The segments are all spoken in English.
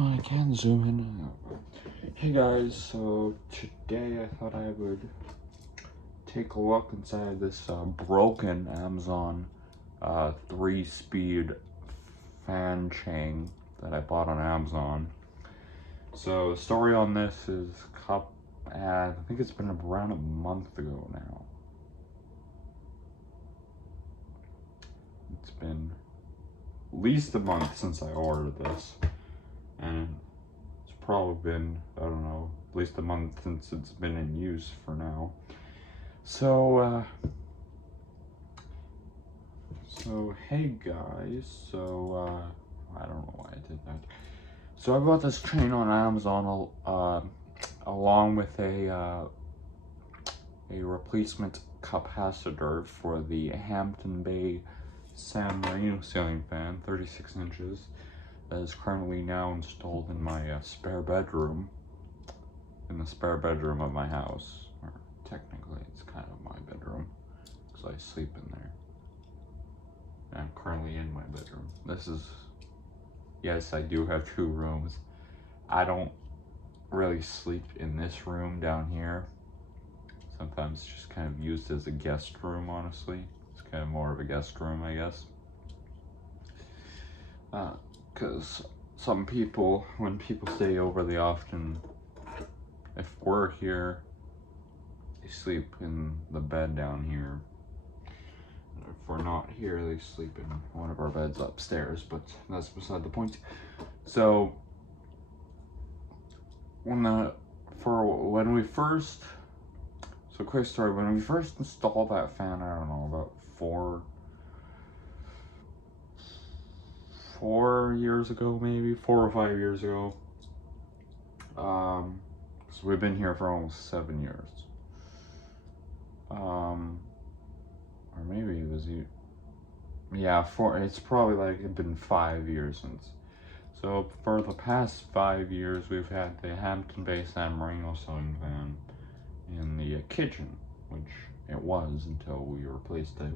Oh, I can zoom in. Hey guys, so today I thought I would take a look inside this broken Amazon 3-speed fan chain that I bought on Amazon. So the story on this is I think it's been around a month ago now. It's been at least a month since I ordered this, and it's probably been, I don't know, at least a month since it's been in use for now. So hey guys, I don't know why I did that. So I bought this chain on Amazon along with a replacement capacitor for the Hampton Bay San Marino ceiling fan, 36 inches, that is currently now installed in my spare bedroom, in the spare bedroom of my house. Or technically, it's kind of my bedroom, because I sleep in there. And I'm currently in my bedroom. Yes, I do have 2 rooms. I don't really sleep in this room down here. Sometimes it's just kind of used as a guest room, honestly. It's kind of more of a guest room, I guess. Because some people, when people stay over, they often, if we're here, they sleep in the bed down here. If we're not here, they sleep in one of our beds upstairs, but that's beside the point. So, quick story, when we first installed that fan, I don't know, about four years ago, maybe 4 or 5 years ago. So we've been here for almost 7 years. Or maybe it was, yeah, it's probably like been 5 years since. So for the past 5 years, we've had the Hampton Bay San Marino ceiling fan in the kitchen, which it was until we replaced it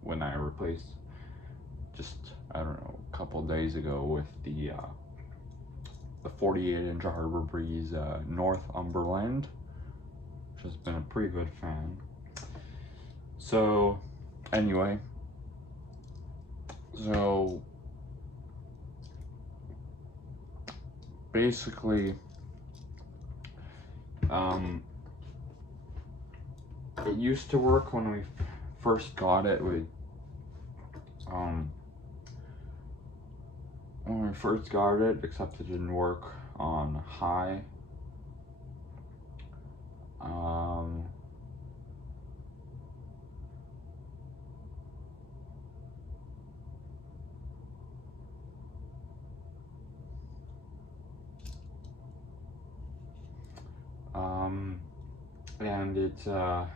when I replaced just, I don't know, a couple days ago with the 48-inch Harbor Breeze Northumberland, which has been a pretty good fan. So anyway, basically, it used to work when we first got it. When we first got it, except it didn't work on high. And it's so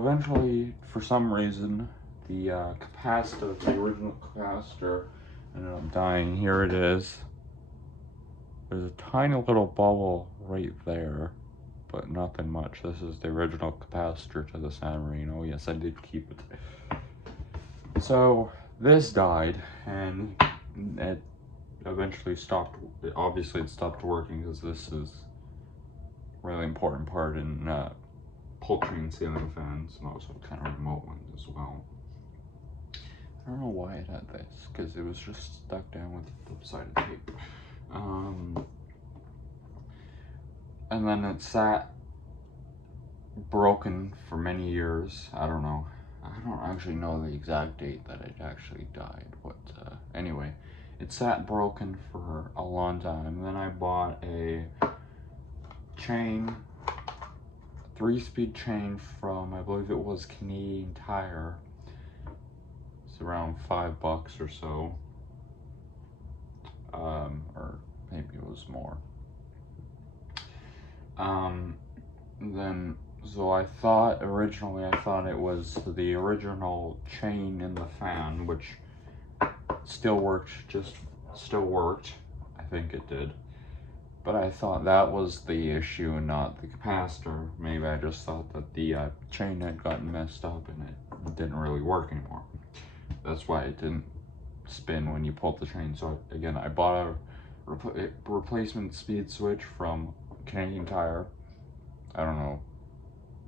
eventually, for some reason, the capacitor, the original capacitor, ended up dying. Here it is. There's a tiny little bubble right there, but nothing much. This is the original capacitor to the San Marino. Yes, I did keep it. So this died, and it eventually stopped. Obviously, it stopped working because this is a really important part in poultry and ceiling fans, and also kind of remote ones as well. I don't know why it had this, because it was just stuck down with double-sided tape. And then it sat broken for many years. I don't know. I don't actually know the exact date that it actually died, but anyway, it sat broken for a long time. Then I bought a chain, 3-speed chain from, I believe it was Canadian Tire. It's around $5 or so, or maybe it was more. So I thought originally, it was the original chain in the fan, which still worked. I think it did. But I thought that was the issue and not the capacitor. Maybe I just thought that the chain had gotten messed up and it didn't really work anymore. that's why it didn't spin when you pulled the chain. So again, I bought a replacement speed switch from Canadian Tire. I don't know,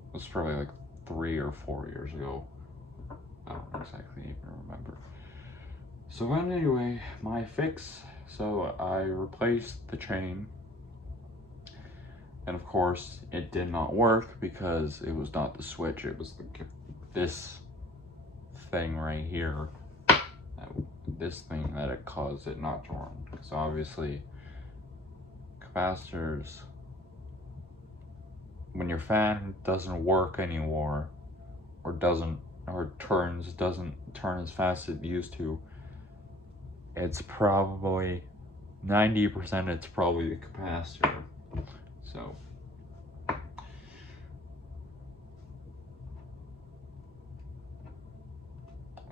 it was probably like 3 or 4 years ago. I don't exactly even remember. So anyway, my fix, so I replaced the chain, and of course it did not work because it was not the switch, it was this thing right here, this thing that it caused it not to run. Because obviously capacitors, when your fan doesn't work anymore, or doesn't turn as fast as it used to, it's probably 90% it's probably the capacitor.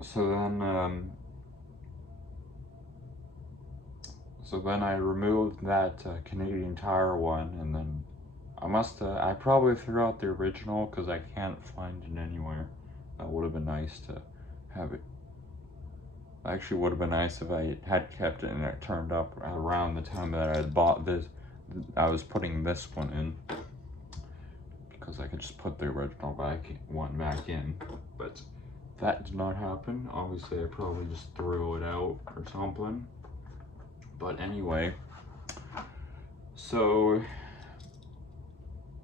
So then I removed that Canadian Tire one, and then I probably threw out the original because I can't find it anywhere. That would have been nice to have it. Actually, would have been nice if I had kept it and it turned up around the time that I had bought this. I was putting this one in because I could just put the original one back in, but that did not happen. Obviously, I probably just threw it out or something. But anyway, so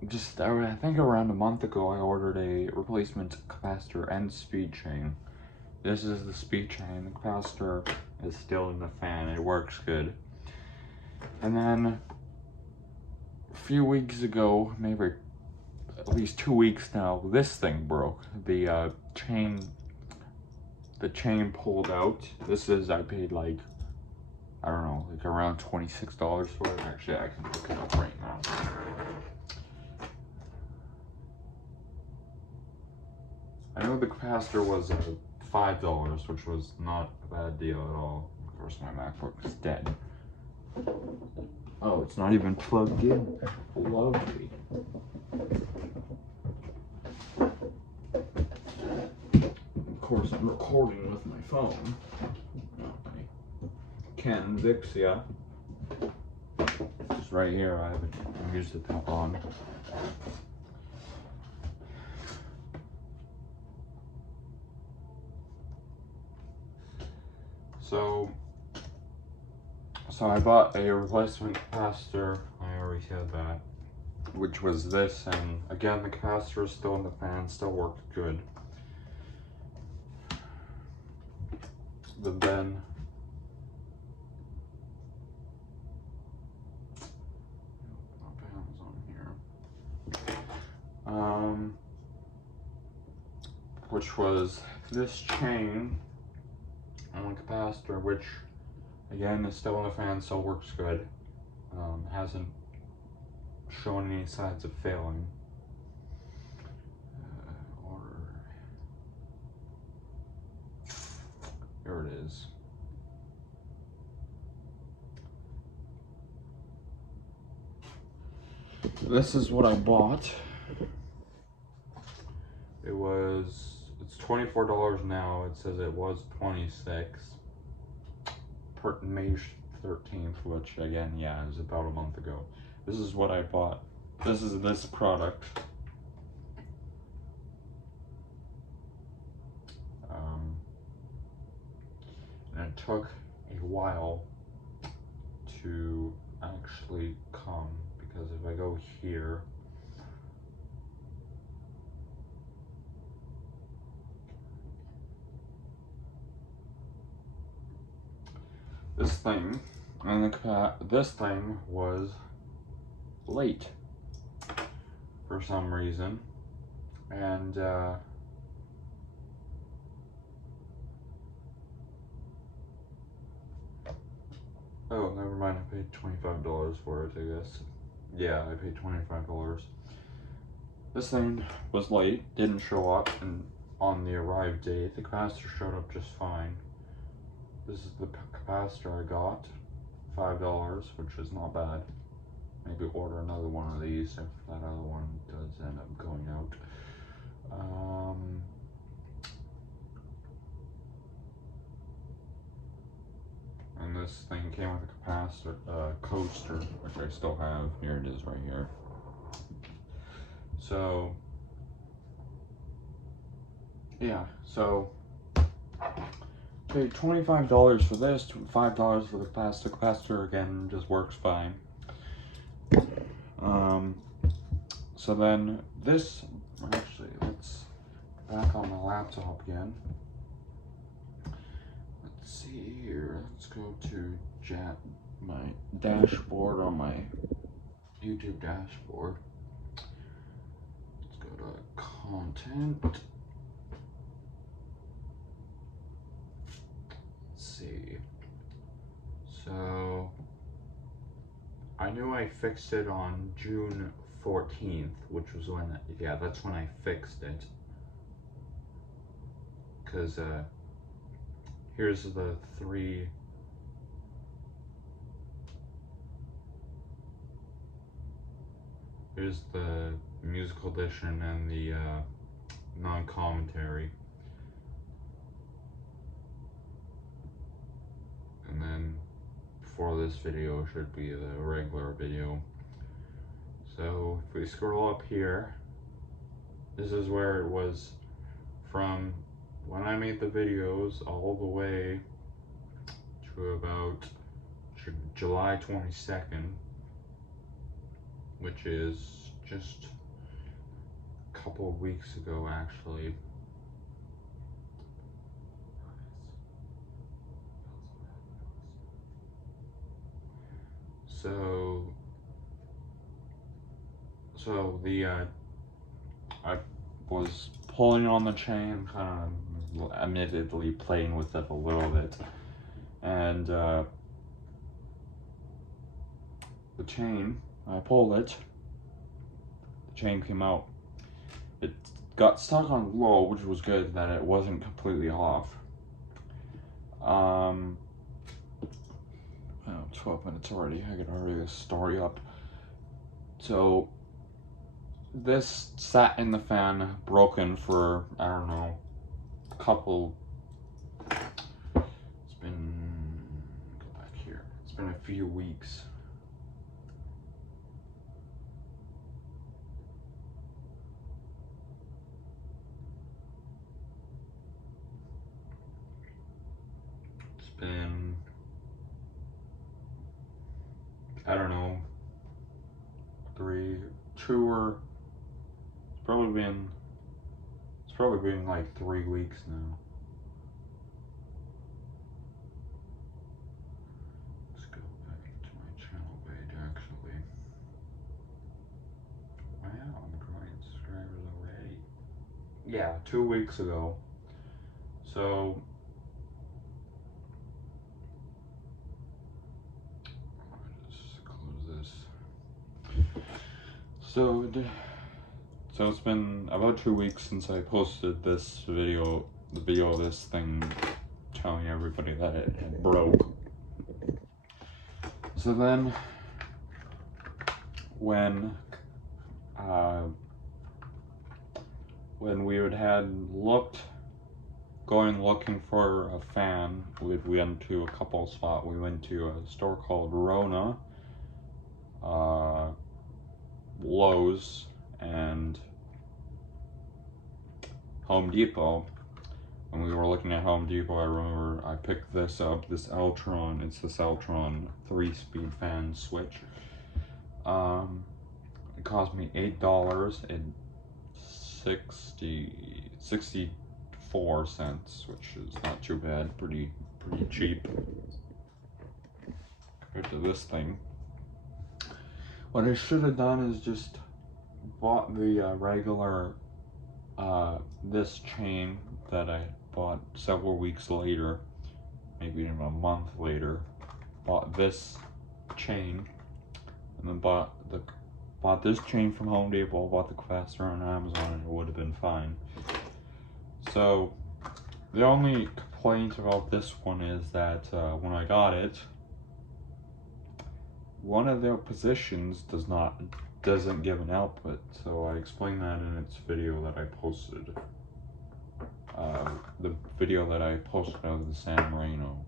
I think around a month ago, I ordered a replacement capacitor and speed chain. This is the speed chain. The capacitor is still in the fan. It works good. And then a few weeks ago, maybe at least 2 weeks now, this thing broke. The chain pulled out. I paid like, I don't know, like around $26 for it. Actually, I can look it up right now. I know the capacitor was $5, which was not a bad deal at all. Of course, my MacBook is dead. Oh, it's not even plugged in. Lovely. Of course, I'm recording with my phone. Ken Vixia. Just right here, I haven't used it that long. So I bought a replacement capacitor, I already said that, which was this, and again the capacitor is still in the fan, still worked good. But then which was this chain on the capacitor, which again is still in the fan, still works good. Hasn't shown any signs of failing. Here it is. This is what I bought. It's $24 now. It says it was $26 per May 13th, which again, yeah, is about a month ago. This is what I bought. This is this product. And it took a while to actually come, because if I go here, this thing was late for some reason, and oh, never mind, I paid $25 for it, I guess. Yeah, I paid $25. This thing was late, didn't show up, and on the arrived date, the capacitor showed up just fine. This is the capacitor I got, $5, which is not bad. Maybe order another one of these if that other one does end up going out. this thing came with a capacitor, coaster, which I still have. Here it is right here. So, yeah, so paid $25 for this, $5 for the capacitor. Capacitor again just works fine. So then this, actually, let's back on the laptop again. Let's see here. Let's go to my dashboard on my YouTube dashboard. Let's go to content. Let's see. So I knew I fixed it on June 14th, which was when, yeah, that's when I fixed it. Because here's the three. Here's the musical edition and the non-commentary. And then before this video should be the regular video. So if we scroll up here, this is where it was from when I made the videos all the way to about July 22nd, which is just a couple of weeks ago actually. So the I was pulling on the chain, kind of admittedly playing with it a little bit, and the chain, I pulled it, the chain came out. It got stuck on low, which was good that it wasn't completely off. Oh, 12 minutes already. I gotta hurry this story up. So this sat in the fan broken for, I don't know, a couple, it's been, go back here, it's been a few weeks. It's been, I don't know, it's probably been like 3 weeks now. Let's go back to my channel page actually. Wow, I'm growing subscribers already. Yeah, 2 weeks ago. So just close this. So it's been about 2 weeks since I posted this video, the video of this thing telling everybody that it broke. So then when we going looking for a fan, we went to a couple spots. We went to a store called Rona, Lowe's, and Home Depot. When we were looking at Home Depot, I remember I picked this up, this Eltron. It's this Eltron 3-speed fan switch. It cost me $8 and 64 cents, which is not too bad, pretty cheap compared to this thing. What I should have done is just bought the regular this chain that I bought several weeks later, maybe even a month later. Bought this chain, and then bought this chain from Home Depot, bought the capacitor on Amazon, and it would have been fine. So the only complaint about this one is that when I got it, one of their positions doesn't give an output. So I explained that in its video that I posted. The video that I posted of the San Marino.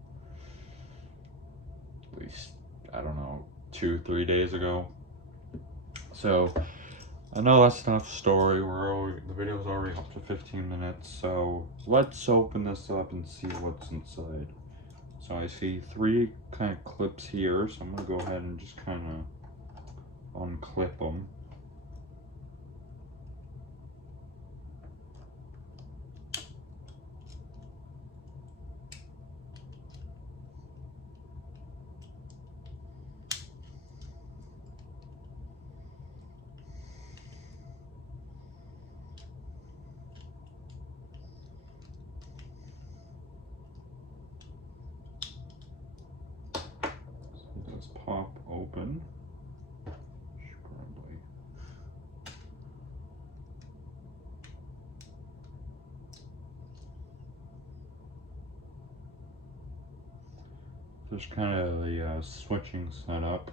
at least, I don't know, 2-3 days ago. So I know that's enough story. The video's already up to 15 minutes, so let's open this up and see what's inside. So I see 3 kind of clips here, so I'm gonna go ahead and just kind of unclip them. Pop open. Probably. There's kind of the switching setup.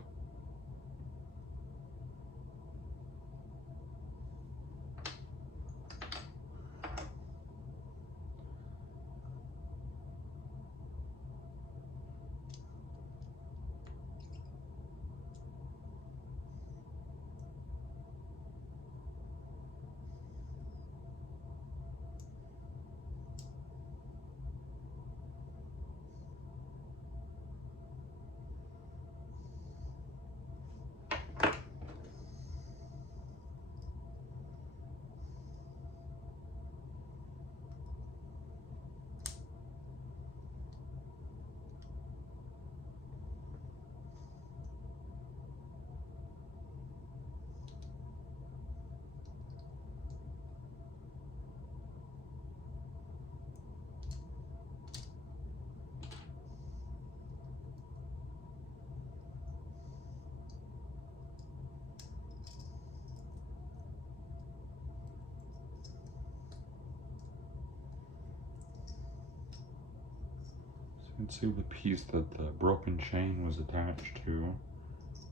You can see the piece that the broken chain was attached to,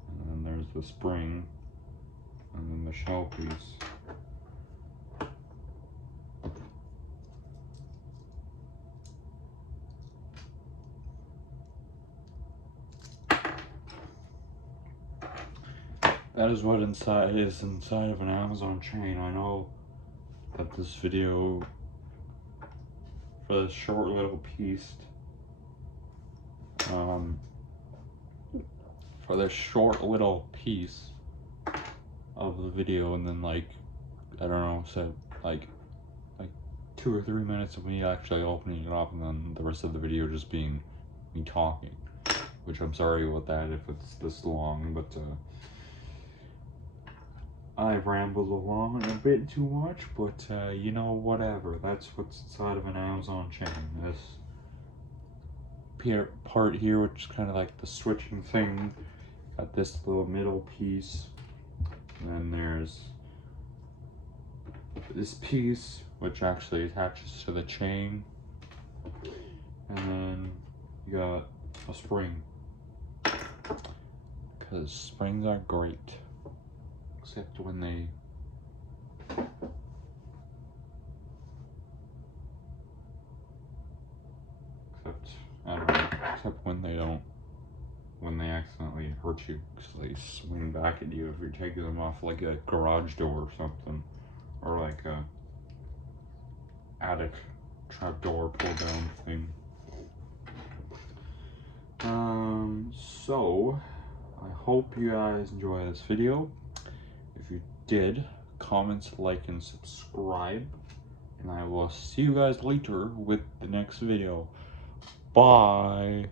and then there's the spring, and then the shell piece. That is what is inside of an Amazon chain. I know that this video, for this short little piece, of the video, and then like, I don't know, said like 2 or 3 minutes of me actually opening it up, and then the rest of the video just being me talking, which I'm sorry about that if it's this long, but I've rambled along a bit too much, but you know, whatever. That's what's inside of an Amazon chain. This part here, which is kind of like the switching thing, got this little middle piece, and then there's this piece which actually attaches to the chain, and then you got a spring, because springs are great, except when they when they accidentally hurt you, because they swing back at you if you're taking them off like a garage door or something, or like a attic trap door pull down thing. So I hope you guys enjoy this video. If you did, comment, like, and subscribe, and I will see you guys later with the next video. Bye.